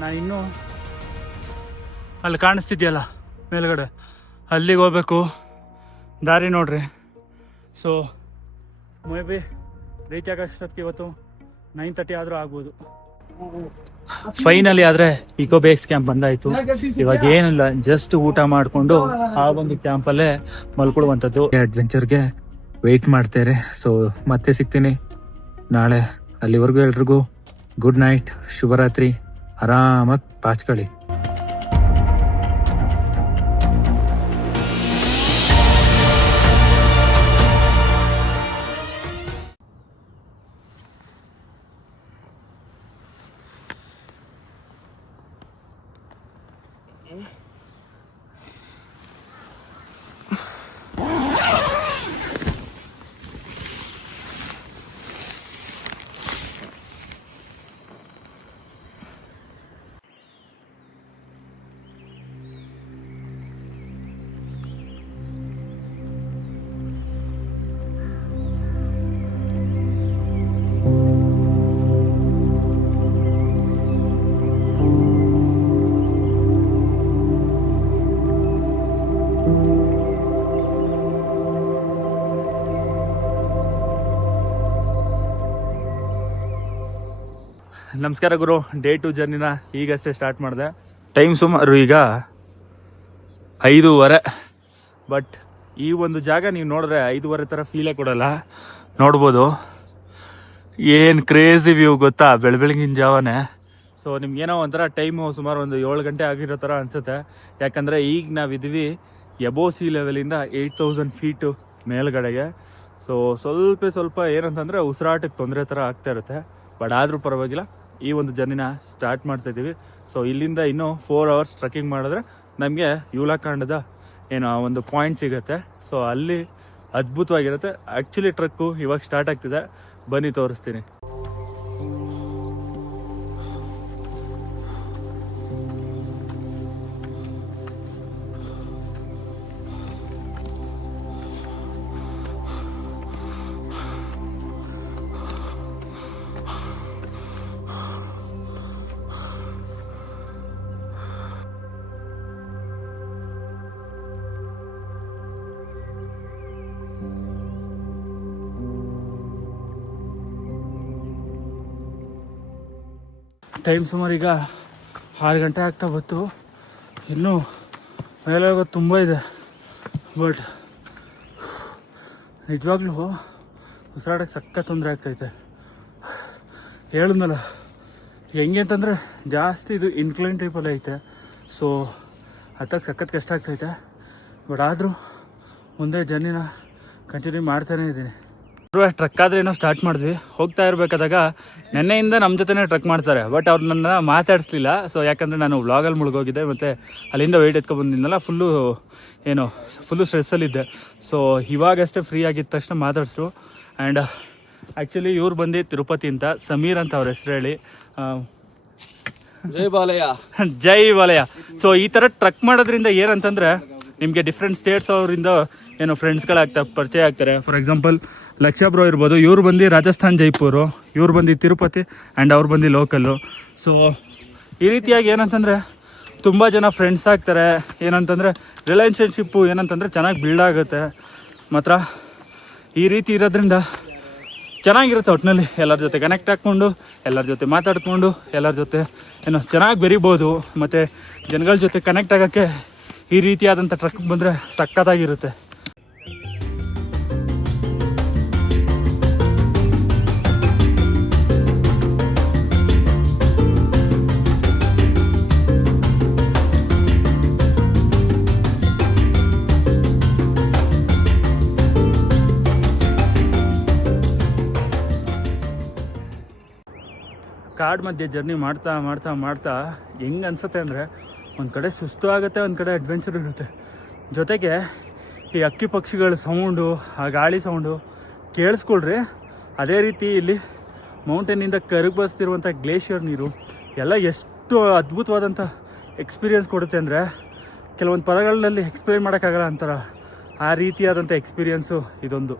ನಾನು ಇನ್ನೂ ಅಲ್ಲಿ ಕಾಣಿಸ್ತಿದ್ಯಲ್ಲ ಮೇಲ್ಗಡೆ ಅಲ್ಲಿಗೆ ಹೋಗ್ಬೇಕು, ದಾರಿ ನೋಡ್ರಿ. ಸೊ ಮೇ ಬಿ ರೀಚ್ ಆಗೋಷ್ಟೊತ್ತಿಗೆ ಇವತ್ತು 9:30 ಆದರೂ ಆಗ್ಬೋದು. ಫೈನಲಿ ಆದರೆ ಇಕೋ ಬೇಸ್ ಕ್ಯಾಂಪ್ ಬಂದಾಯಿತು. ಇವಾಗ ಏನಿಲ್ಲ, ಜಸ್ಟ್ ಊಟ ಮಾಡಿಕೊಂಡು ಆ ಒಂದು ಕ್ಯಾಂಪಲ್ಲೇ ಮಲ್ಕೊಡುವಂಥದ್ದು. ಅಡ್ವೆಂಚರ್ಗೆ ವೆಯ್ಟ್ ಮಾಡ್ತಾರೆ. ಸೊ ಮತ್ತೆ ಸಿಗ್ತೀನಿ ನಾಳೆ. ಅಲ್ಲಿವರೆಗೂ ಎಲ್ರಿಗೂ ಗುಡ್ ನೈಟ್, ಶುಭರಾತ್ರಿ, ಆರಾಮಾಗಿ ಪಾಚ್ಕೊಳ್ಳಿ. ನಮಸ್ಕಾರ ಗುರು. ಡೇ 2 ಜರ್ನಿನ ಈಗಷ್ಟೇ ಸ್ಟಾರ್ಟ್ ಮಾಡಿದೆ. ಟೈಮ್ ಸುಮಾರು ಈಗ 5:30. ಬಟ್ ಈ ಒಂದು ಜಾಗ ನೀವು ನೋಡಿದ್ರೆ 5:30 ಥರ ಫೀಲೇ ಕೊಡಲ್ಲ. ನೋಡ್ಬೋದು ಏನು ಕ್ರೇಜಿ ವ್ಯೂ ಗೊತ್ತಾ, ಬೆಳಗಿನ ಜಾವನೇ. ಸೊ ನಿಮ್ಗೇನೋ ಒಂಥರ ಟೈಮು ಸುಮಾರು ಒಂದು 7 ಗಂಟೆ ಆಗಿರೋ ಥರ ಅನಿಸುತ್ತೆ. ಯಾಕಂದರೆ ಈಗ ನಾವಿದ್ದೀವಿ ಎಬೋವ್ ಸಿ ಲೆವೆಲಿಂದ 8000 ಫೀಟು ಮೇಲ್ಗಡೆಗೆ. ಸೊ ಸ್ವಲ್ಪ ಏನಂತಂದರೆ ಉಸಿರಾಟಕ್ಕೆ ತೊಂದರೆ ಥರ ಆಗ್ತಾ ಇರುತ್ತೆ. ಬಟ್ ಆದರೂ ಪರವಾಗಿಲ್ಲ, ಈ ಒಂದು ಜರ್ನಿನ ಸ್ಟಾರ್ಟ್ ಮಾಡ್ತಾಯಿದ್ದೀವಿ. ಸೊ ಇಲ್ಲಿಂದ ಇನ್ನೂ 4 ಅವರ್ಸ್ ಟ್ರೆಕ್ಕಿಂಗ್ ಮಾಡಿದ್ರೆ ನಮಗೆ ಯೂಲಾಕಾಂಡದ ಏನೋ ಒಂದು ಪಾಯಿಂಟ್ ಸಿಗುತ್ತೆ. ಸೊ ಅಲ್ಲಿ ಅದ್ಭುತವಾಗಿರುತ್ತೆ. ಆ್ಯಕ್ಚುಲಿ ಟ್ರೆಕ್ಕು ಇವಾಗ ಸ್ಟಾರ್ಟ್ ಆಗ್ತಿದೆ, ಬನ್ನಿ ತೋರಿಸ್ತೀನಿ. ಟೈಮ್ ಸುಮಾರು ಈಗ 6 ಗಂಟೆ ಆಗ್ತಾ ಬಂತು. ಇನ್ನೂ ಮೇಲೆ ಹೋಗೋದು ತುಂಬ ಇದೆ. ಬಟ್ ನಿಜವಾಗ್ಲೂ ಉಸಿರಾಡೋಕ್ಕೆ ಸಕ್ಕ ತೊಂದರೆ ಆಗ್ತೈತೆ. ಹೇಳಿದ್ನಲ್ಲ, ಹೆಂಗೆ ಅಂತಂದರೆ ಜಾಸ್ತಿ ಇದು ಇನ್ಕ್ಲೈನ್ ಟೈಪಲ್ಲೇ ಐತೆ. ಸೊ ಹತ್ತಕ್ಕೆ ಸಖತ್ ಕಷ್ಟ ಆಗ್ತೈತೆ. ಬಟ್ ಆದರೂ ಮುಂದೆ ಜರ್ನಿನ ಕಂಟಿನ್ಯೂ ಮಾಡ್ತಾನೇ ಇದ್ದೀನಿ. ಟ್ರಕ್ ಆದರೆ ಏನೋ ಸ್ಟಾರ್ಟ್ ಮಾಡಿದ್ವಿ. ಹೋಗ್ತಾ ಇರಬೇಕಾದಾಗ ನೆನ್ನೆಯಿಂದ ನಮ್ಮ ಜೊತೆನೇ ಟ್ರಕ್ ಮಾಡ್ತಾರೆ. ಬಟ್ ಅವ್ರು ನನ್ನ ಮಾತಾಡಿಸ್ಲಿಲ್ಲ. ಸೊ ಯಾಕಂದರೆ ನಾನು ವ್ಲಾಗಲ್ಲಿ ಮುಳುಗೋಗಿದ್ದೆ, ಮತ್ತು ಅಲ್ಲಿಂದ ವೆಯ್ಟ್ ಎತ್ಕೊಬಂದಿದ್ನಲ್ಲ, ಫುಲ್ಲು ಸ್ಟ್ರೆಸ್ಸಲ್ಲಿದ್ದೆ. ಸೊ ಇವಾಗಷ್ಟೇ ಫ್ರೀ ಆಗಿದ್ದ ತಕ್ಷಣ ಮಾತಾಡಿಸ್ರು. ಆ್ಯಂಡ್ ಆ್ಯಕ್ಚುಲಿ ಇವ್ರು ಬಂದು ತಿರುಪತಿ ಅಂತ, ಸಮೀರ್ ಅಂತ ಅವ್ರ ಹೆಸರು ಹೇಳಿ. ಜೈ ಬಾಲಯ್ಯ. ಸೊ ಈ ಥರ ಟ್ರಕ್ ಮಾಡೋದ್ರಿಂದ ಏನಂತಂದರೆ ನಿಮಗೆ ಡಿಫ್ರೆಂಟ್ ಸ್ಟೇಟ್ಸ್ ಅವರಿಂದ ಏನೋ ಪರಿಚಯ ಆಗ್ತಾರೆ. ಫಾರ್ ಎಕ್ಸಾಂಪಲ್ ಲಕ್ಷ ಬ್ರೋ ಇರ್ಬೋದು, ಇವ್ರು ಬಂದು ರಾಜಸ್ಥಾನ್ ಜೈಪುರು, ಇವ್ರು ಬಂದು ತಿರುಪತಿ, ಆ್ಯಂಡ್ ಅವ್ರು ಬಂದು ಲೋಕಲ್ಲು. ಸೊ ಈ ರೀತಿಯಾಗಿ ಏನಂತಂದರೆ ತುಂಬ ಜನ ಫ್ರೆಂಡ್ಸ್ ಆಗ್ತಾರೆ. ಏನಂತಂದರೆ ರಿಲೇಷನ್ಶಿಪ್ಪು ಏನಂತಂದರೆ ಚೆನ್ನಾಗಿ ಬಿಲ್ಡ್ ಆಗುತ್ತೆ. ಮಾತ್ರ ಈ ರೀತಿ ಇರೋದ್ರಿಂದ ಚೆನ್ನಾಗಿರುತ್ತೆ. ಒಟ್ಟಿನಲ್ಲಿ ಎಲ್ಲರ ಜೊತೆ ಕನೆಕ್ಟ್ ಹಾಕ್ಕೊಂಡು, ಎಲ್ಲರ ಜೊತೆ ಮಾತಾಡ್ಕೊಂಡು, ಎಲ್ಲರ ಜೊತೆ ಏನೋ ಚೆನ್ನಾಗಿ ಬೆರಿಬೋದು. ಮತ್ತು ಜನಗಳ ಜೊತೆ ಕನೆಕ್ಟ್ ಆಗೋಕ್ಕೆ ಈ ರೀತಿಯಾದಂಥ ಟ್ರಕ್ ಬಂದರೆ ಸಖತ್ತಾಗಿರುತ್ತೆ. ಕಾಡು ಮಧ್ಯೆ ಜರ್ನಿ ಮಾಡ್ತಾ ಮಾಡ್ತಾ ಮಾಡ್ತಾ ಹೆಂಗೆ ಅನಿಸುತ್ತೆ ಅಂದರೆ, ಒಂದು ಕಡೆ ಸುಸ್ತು ಆಗುತ್ತೆ, ಒಂದು ಕಡೆ ಅಡ್ವೆಂಚರ್ ಇರುತ್ತೆ. ಜೊತೆಗೆ ಈ ಅಕ್ಕಿ ಪಕ್ಷಿಗಳ ಸೌಂಡು, ಆ ಗಾಳಿ ಸೌಂಡು ಕೇಳಿಸ್ಕೊಳ್ರಿ. ಅದೇ ರೀತಿ ಇಲ್ಲಿ ಮೌಂಟೇನಿಂದ ಕರಗಿ ಬರ್ತಿರುವಂಥ ಗ್ಲೇಷಿಯರ್ ನೀರು ಎಲ್ಲ ಎಷ್ಟು ಅದ್ಭುತವಾದಂಥ ಎಕ್ಸ್ಪೀರಿಯೆನ್ಸ್ ಕೊಡುತ್ತೆ ಅಂದರೆ ಕೆಲವೊಂದು ಪದಗಳಲ್ಲಿ ಎಕ್ಸ್ಪ್ಲೈನ್ ಮಾಡೋಕ್ಕಾಗಲ್ಲ ಅಂತಾರ. ಆ ರೀತಿಯಾದಂಥ ಎಕ್ಸ್ಪೀರಿಯೆನ್ಸು ಇದೊಂದು.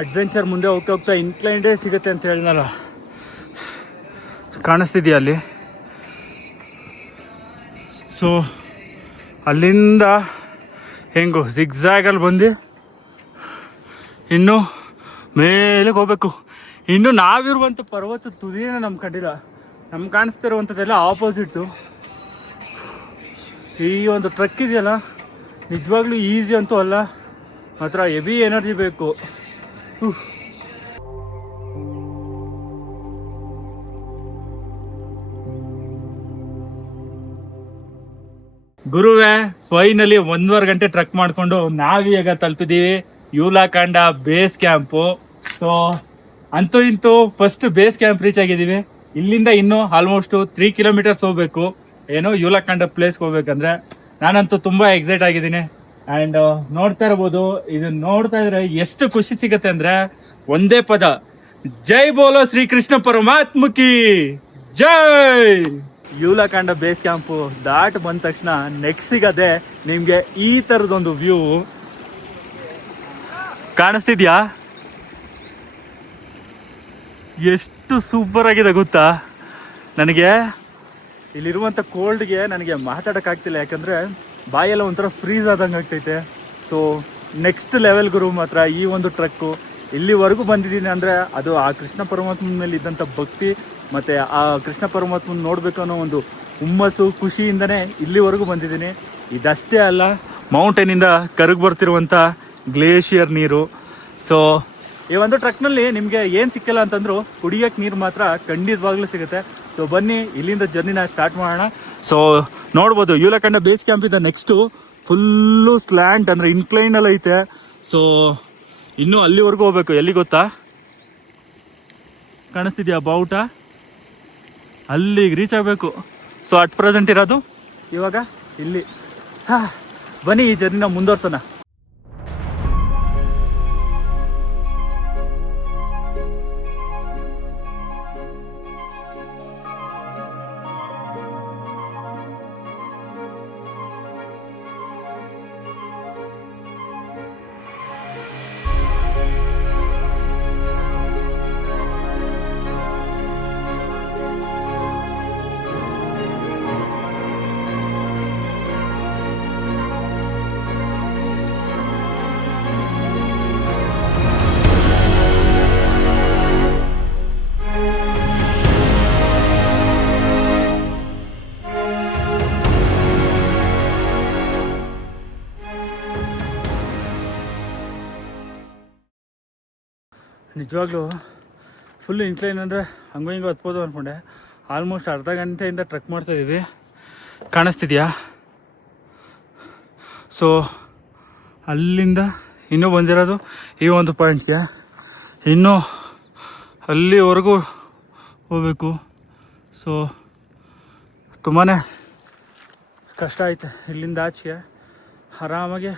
ಅಡ್ವೆಂಚರ್ ಮುಂದೆ ಹೋಗ್ತಾ ಹೋಗ್ತಾ ಇನ್ಕ್ಲೈಂಡೇ ಸಿಗುತ್ತೆ ಅಂತ ಹೇಳಿದ್ನಲ್ಲ, ಕಾಣಿಸ್ತಿದೆಯಾ ಅಲ್ಲಿ? ಸೊ ಅಲ್ಲಿಂದ ಹೆಂಗು ಜಿಗ್ಜಾಗಲ್ಲಿ ಬಂದು ಇನ್ನು ಮೇಲೆ ಹೋಗ್ಬೇಕು. ಇನ್ನು ನಾವಿರುವಂಥ ಪರ್ವತ ತುದಿನೇ ನಮ್ಗೆ ಕಂಡಿಲ್ಲ. ನಮ್ಗೆ ಕಾಣಿಸ್ತಿರುವಂಥದ್ದೆಲ್ಲ ಆಪೋಸಿಟ್ಟು. ಈ ಒಂದು ಟ್ರಕ್ ಇದೆಯಲ್ಲ ನಿಜವಾಗ್ಲೂ ಈಸಿ ಅಂತೂ ಅಲ್ಲ, ಮಾತ್ರ ಹೆವಿ ಎನರ್ಜಿ ಬೇಕು. ಗುರುವೇ ಫೈನಲಿ 1.5 ಗಂಟೆ ಟ್ರಕ್ ಮಾಡಿಕೊಂಡು ನಾವೀಗ ತಲುಪಿದ್ದೀವಿ ಯೂಲಾಕಾಂಡ ಬೇಸ್ ಕ್ಯಾಂಪು. ಸೊ ಅಂತೂ ಇಂತೂ ಫಸ್ಟ್ ಬೇಸ್ ಕ್ಯಾಂಪ್ ರೀಚ್ ಆಗಿದ್ದೀವಿ. ಇಲ್ಲಿಂದ ಇನ್ನೂ ಆಲ್ಮೋಸ್ಟ್ 3 ಕಿಲೋಮೀಟರ್ಸ್ ಹೋಗ್ಬೇಕು ಏನೋ ಯೂಲಾಕಾಂಡ ಪ್ಲೇಸ್ಗೆ ಹೋಗ್ಬೇಕಂದ್ರೆ. ನಾನಂತೂ ತುಂಬ ಎಕ್ಸೈಟ್ ಆಗಿದ್ದೀನಿ. ಆ್ಯಂಡ್ ನೋಡ್ತಾ ಇರ್ಬೋದು, ಇದನ್ನ ನೋಡ್ತಾ ಇದ್ರೆ ಎಷ್ಟು ಖುಷಿ ಸಿಗುತ್ತೆ ಅಂದರೆ ಒಂದೇ ಪದ, ಜೈ ಬೋಲೋ ಶ್ರೀಕೃಷ್ಣ ಪರಮಾತ್ಮಕಿ ಜೈ. ಯೂಲಾಕಾಂಡ ಬೇಸ್ ಕ್ಯಾಂಪು ದಾಟ್ ಬಂದ ತಕ್ಷಣ ನೆಕ್ಸ್ಟ್ ಸಿಗದೆ ನಿಮಗೆ ಈ ಥರದೊಂದು ವ್ಯೂ ಕಾಣಿಸ್ತಿದ್ಯಾ? ಎಷ್ಟು ಸೂಪರ್ ಆಗಿದೆ ಗೊತ್ತಾ. ನನಗೆ ಇಲ್ಲಿರುವಂಥ ಕೋಲ್ಡ್ಗೆ ನನಗೆ ಮಾತಾಡೋಕ್ಕಾಗ್ತಿಲ್ಲ, ಯಾಕಂದರೆ ಬಾಯೆಲ್ಲ ಒಂಥರ ಫ್ರೀಸ್ ಆದಂಗೆ ಆಗ್ತೈತೆ. ಸೊ ನೆಕ್ಸ್ಟ್ ಲೆವೆಲ್ ಗುರು. ಮಾತ್ರ ಈ ಒಂದು ಟ್ರಕ್ಕು ಇಲ್ಲಿವರೆಗೂ ಬಂದಿದ್ದೀನಿ ಅಂದರೆ ಅದು ಆ ಕೃಷ್ಣ ಪರಮಾತ್ಮನ ಮೇಲೆ ಇದ್ದಂಥ ಭಕ್ತಿ ಮತ್ತು ಆ ಕೃಷ್ಣ ಪರಮಾತ್ಮನ ನೋಡಬೇಕು ಅನ್ನೋ ಒಂದು ಹುಮ್ಮಸ್ಸು ಖುಷಿಯಿಂದನೇ ಇಲ್ಲಿವರೆಗೂ ಬಂದಿದ್ದೀನಿ. ಇದಷ್ಟೇ ಅಲ್ಲ, ಮೌಂಟೇನಿಂದ ಕರಗಿ ಬರ್ತಿರುವಂಥ ಗ್ಲೇಷಿಯರ್ ನೀರು. ಸೊ ಈ ಒಂದು ಟ್ರಕ್ನಲ್ಲಿ ನಿಮಗೆ ಏನು ಸಿಕ್ಕಿಲ್ಲ ಅಂತಂದ್ರು ಕುಡಿಯೋಕ್ಕೆ ನೀರು ಮಾತ್ರ ಖಂಡಿತವಾಗ್ಲೂ ಸಿಗುತ್ತೆ. ಸೊ ಬನ್ನಿ ಇಲ್ಲಿಂದ ಜರ್ನಿನ ಸ್ಟಾರ್ಟ್ ಮಾಡೋಣ. ಸೊ ನೋಡ್ಬೋದು ಯೂಲಾಕಾಂಡ ಬೇಸ್ ಕ್ಯಾಂಪಿಂದ ನೆಕ್ಸ್ಟು ಫುಲ್ಲು ಸ್ಲ್ಯಾಂಟ್ ಅಂದರೆ ಇನ್ಕ್ಲೈನಲ್ಲಿ ಐತೆ. ಸೊ ಇನ್ನೂ ಅಲ್ಲಿವರೆಗೂ ಹೋಗ್ಬೇಕು. ಎಲ್ಲಿ ಗೊತ್ತಾ, ಕಾಣಿಸ್ತಿದ್ಯಾ ಬಾವುಟ, ಅಲ್ಲಿಗೆ ರೀಚ್ ಆಗಬೇಕು. ಸೊ ಅಟ್ ಪ್ರೆಸೆಂಟ್ ಇರೋದು ಇವಾಗ ಇಲ್ಲಿ. ಬನ್ನಿ ಈ ಜರ್ನಿನ ಮುಂದುವರ್ಸೋಣ. ನಿಜವಾಗ್ಲೂ ಫುಲ್ ಇನ್ಕ್ಲೈನ್ ಅಂದರೆ ಹಂಗೋ ಹಿಂಗೋ ಹತ್ಬೋದು ಅಂದ್ಕೊಂಡೆ. ಆಲ್ಮೋಸ್ಟ್ ಅರ್ಧ ಗಂಟೆಯಿಂದ ಟ್ರಕ್ ಮಾಡ್ತಾಯಿದ್ದೀವಿ. ಕಾಣಿಸ್ತಿದ್ಯಾ? ಸೊ ಅಲ್ಲಿಂದ ಇನ್ನೂ ಬಂದಿರೋದು ಈ ಒಂದು ಪಾಯಿಂಟ್ಗೆ, ಇನ್ನೂ ಅಲ್ಲಿವರೆಗೂ ಹೋಗ್ಬೇಕು. ಸೊ ತುಂಬಾ ಕಷ್ಟ ಐತೆ. ಇಲ್ಲಿಂದ ಆಚೆಗೆ ಆರಾಮಾಗಿ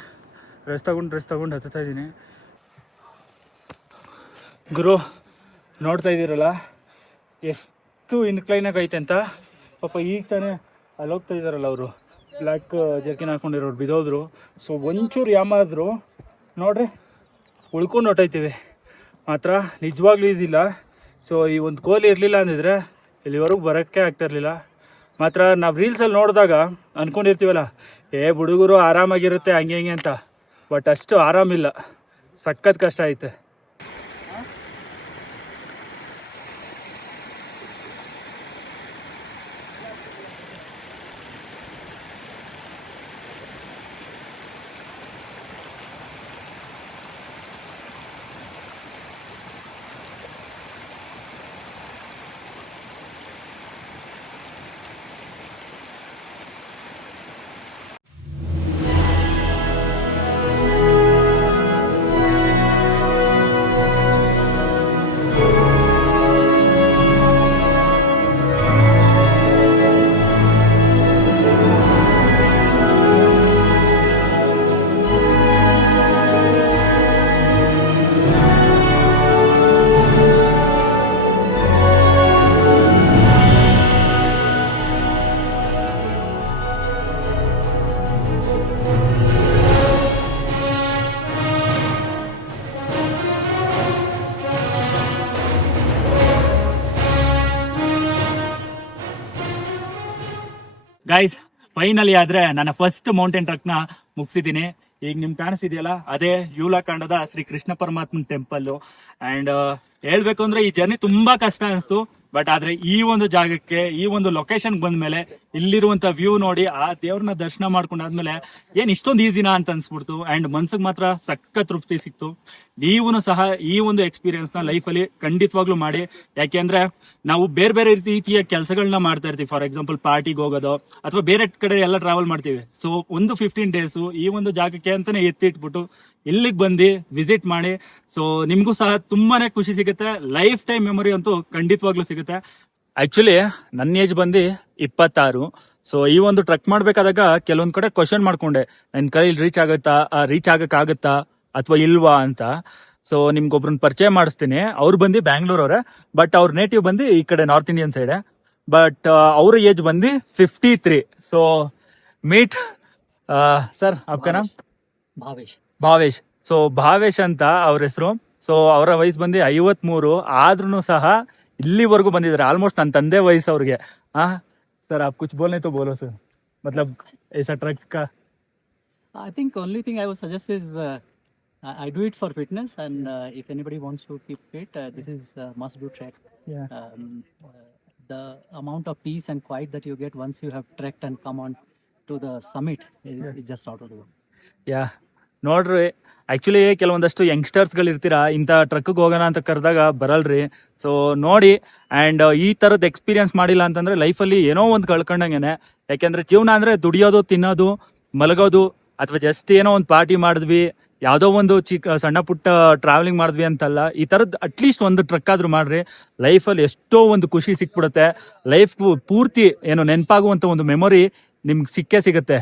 ರೆಸ್ಟ್ ತಗೊಂಡು ಹತ್ತುತ್ತಾ ಇದ್ದೀನಿ. ಗುರು ನೋಡ್ತಾ ಇದ್ದೀರಲ್ಲ ಎಷ್ಟು ಇನ್ಕ್ಲೈನಾಗಿ ಐತೆ ಅಂತ. ಪಾಪ ಈಗ ತಾನೇ ಅಲ್ಲಿ ಹೋಗ್ತಾ ಇದ್ದಾರಲ್ಲ ಅವರು ಬ್ಲ್ಯಾಕ್ ಜರ್ಕಿನ್ ಹಾಕ್ಕೊಂಡಿರೋರು ಬಿದ್ದೋದ್ರು. ಸೊ ಒಂಚೂರು ಯಾಮಾದ್ರು ನೋಡ್ರಿ ಉಳ್ಕೊಂಡು ಹೊಟ್ಟೈತೀವಿ. ಮಾತ್ರ ನಿಜವಾಗ್ಲೂ ಈಸಿ ಇಲ್ಲ. ಸೊ ಈ ಒಂದು ಕೋಲಿ ಇರಲಿಲ್ಲ ಅಂದಿದ್ರೆ ಇಲ್ಲಿವರೆಗೂ ಬರೋಕ್ಕೆ ಆಗ್ತಾಯಿರಲಿಲ್ಲ. ಮಾತ್ರ ನಾವು ರೀಲ್ಸಲ್ಲಿ ನೋಡಿದಾಗ ಅಂದ್ಕೊಂಡಿರ್ತೀವಲ್ಲ ಹುಡುಗರು ಆರಾಮಾಗಿರುತ್ತೆ ಹಂಗೆ ಹಿಂಗೆ ಅಂತ. ಬಟ್ ಅಷ್ಟು ಆರಾಮಿಲ್ಲ, ಸಖತ್ ಕಷ್ಟ ಐತೆ. ಗೈಸ್ ಫೈನಲಿ ಆದ್ರೆ ನನ್ನ ಫಸ್ಟ್ ಮೌಂಟೇನ್ ಟ್ರಕ್ ನ ಮುಗಿಸಿದೀನಿ. ಈಗ ನಿಮ್ಗೆ ಕಾಣಿಸ್ತಿದೆಯಲ್ಲ ಅದೇ ಯೂಲಾಕಾಂಡದ ಶ್ರೀ ಕೃಷ್ಣ ಪರಮಾತ್ಮನ್ ಟೆಂಪಲ್. ಅಂಡ್ ಹೇಳ್ಬೇಕು ಅಂದ್ರೆ ಈ ಜರ್ನಿ ತುಂಬಾ ಕಷ್ಟ ಅನಿಸ್ತು. ಬಟ್ ಆದ್ರೆ ಈ ಒಂದು ಜಾಗಕ್ಕೆ, ಈ ಒಂದು ಲೊಕೇಶನ್ ಬಂದ್ಮೇಲೆ ಇಲ್ಲಿರುವಂತ ವ್ಯೂ ನೋಡಿ ಆ ದೇವ್ರನ್ನ ದರ್ಶನ ಮಾಡ್ಕೊಂಡಾದ್ಮೇಲೆ ಏನ್ ಇಷ್ಟೊಂದು ಈಸಿನಾ ಅಂತ ಅನ್ಸ್ಬಿಡ್ತು. ಅಂಡ್ ಮನ್ಸಿಗೆ ಮಾತ್ರ ಸಕ್ಕ ತೃಪ್ತಿ ಸಿಕ್ತು. ನೀವು ಸಹ ಈ ಒಂದು ಎಕ್ಸ್ಪೀರಿಯನ್ಸ್ ನ ಲೈಫ್ ಅಲ್ಲಿ ಖಂಡಿತವಾಗ್ಲೂ ಮಾಡಿ. ಯಾಕೆಂದ್ರೆ ನಾವು ಬೇರೆ ಬೇರೆ ರೀತಿಯ ಕೆಲಸಗಳನ್ನ ಮಾಡ್ತಾ ಇರ್ತೀವಿ. ಫಾರ್ ಎಕ್ಸಾಂಪಲ್ ಪಾರ್ಟಿಗೆ ಹೋಗೋದು ಅಥವಾ ಬೇರೆ ಕಡೆ ಎಲ್ಲ ಟ್ರಾವೆಲ್ ಮಾಡ್ತೀವಿ. ಸೊ ಒಂದು 15 ಡೇಸ್ ಈ ಒಂದು ಜಾಗಕ್ಕೆ ಅಂತಾನೆ ಎತ್ತಿಟ್ಬಿಟ್ಟು ಇಲ್ಲಿಗೆ ಬಂದು ವಿಸಿಟ್ ಮಾಡಿ. ಸೊ ನಿಮ್ಗೂ ಸಹ ತುಂಬಾನೇ ಖುಷಿ ಸಿಗುತ್ತೆ. ಲೈಫ್ ಟೈಮ್ ಮೆಮೊರಿ ಅಂತೂ ಖಂಡಿತವಾಗ್ಲೂ ಸಿಗುತ್ತೆ. ಆಕ್ಚುಲಿ ನನ್ನ ಏಜ್ ಬಂದು 26. ಸೊ ಈ ಒಂದು ಟ್ರಕ್ ಮಾಡ್ಬೇಕಾದಾಗ ಕೆಲವೊಂದ್ ಕಡೆ ಕ್ವಶನ್ ಮಾಡ್ಕೊಂಡೆ, ನನ್ನ ಕೈಲಿ ರೀಚ್ ಆಗಕ್ಕಾಗತ್ತಾ ಅಥವಾ ಇಲ್ವಾ ಅಂತ. ಸೊ ನಿಮ್ಗೊಬ್ರನ್ನ ಪರಿಚಯ ಮಾಡಿಸ್ತೀನಿ. ಅವ್ರು ಬಂದು ಬ್ಯಾಂಗ್ಳೂರವ್ರೆ, ಬಟ್ ಅವ್ರ ನೇಟಿವ್ ಬಂದು ಈ ಕಡೆ ನಾರ್ತ್ ಇಂಡಿಯನ್ ಸೈಡ್. ಬಟ್ ಅವ್ರ ಏಜ್ ಬಂದು 53. ಸೊ ಮೀಟ್ ಸರ್, आपका नाम? ಭಾವೇಶ್. ಸೊ ಭಾವೇಶ್ ಅಂತ ಅವ್ರ ಹೆಸರು. ಸೊ ಅವರ ವಯಸ್ಸು ಬಂದು 53 ಆದ್ರೂ ಸಹ ಇಲ್ಲಿವರೆಗೂ ಬಂದಿದ್ದಾರೆ. ಆಲ್ಮೋಸ್ಟ್ ನನ್ನ ತಂದೆ ವಯಸ್ಸು ಅವ್ರಿಗೆ. ಸರ್ आप कुछ बोलने तो बोलो सर. मतलब ऐसा ट्रक का I think only thing I would suggest is I do it for fitness, and if anybody wants to keep fit, this is must do trek. Yeah. The amount of peace and quiet that you get once you have trekked and come on to the summit is just out of the world. ಯಾ ನೋಡ್ರಿ, actually ಕೆಲವೊಂದಷ್ಟು ಯಂಗ್ಸ್ಟರ್ಸ್ಗಳು ಇರ್ತೀರಾ, ಇಂಥ ಟ್ರಕ್ಗೆ ಹೋಗೋಣ ಅಂತ ಕರೆದಾಗ ಬರಲ್ರಿ. So ನೋಡಿ, ಆ್ಯಂಡ್ ಈ ಥರದ್ದು ಎಕ್ಸ್ಪೀರಿಯನ್ಸ್ ಮಾಡಿಲ್ಲ ಅಂತಂದ್ರೆ ಲೈಫಲ್ಲಿ ಏನೋ ಒಂದು ಕಳ್ಕೊಂಡಂಗೆನೆ. ಯಾಕೆಂದ್ರೆ ಜೀವನ ಅಂದ್ರೆ ದುಡಿಯೋದು, ತಿನ್ನೋದು, ಮಲಗೋದು, ಅಥವಾ ಜಸ್ಟ್ ಏನೋ ಒಂದು ಪಾರ್ಟಿ ಮಾಡಿದ್ವಿ, ಯಾವುದೋ ಒಂದು ಸಣ್ಣ ಪುಟ್ಟ ಟ್ರಾವೆಲಿಂಗ್ ಮಾಡಿದ್ವಿ ಅಂತಲ್ಲ. ಈ ಥರದ್ದು ಅಟ್ಲೀಸ್ಟ್ ಒಂದು ಟ್ರಕ್ ಆದ್ರೂ ಮಾಡ್ರಿ. ಲೈಫಲ್ಲಿ ಎಷ್ಟೋ ಒಂದು ಖುಷಿ ಸಿಕ್ಬಿಡುತ್ತೆ. ಲೈಫ್ ಪೂರ್ತಿ ಏನೋ ನೆನಪಾಗುವಂಥ ಒಂದು ಮೆಮೊರಿ ನಿಮ್ಗೆ ಸಿಕ್ಕೇ ಸಿಗುತ್ತೆ.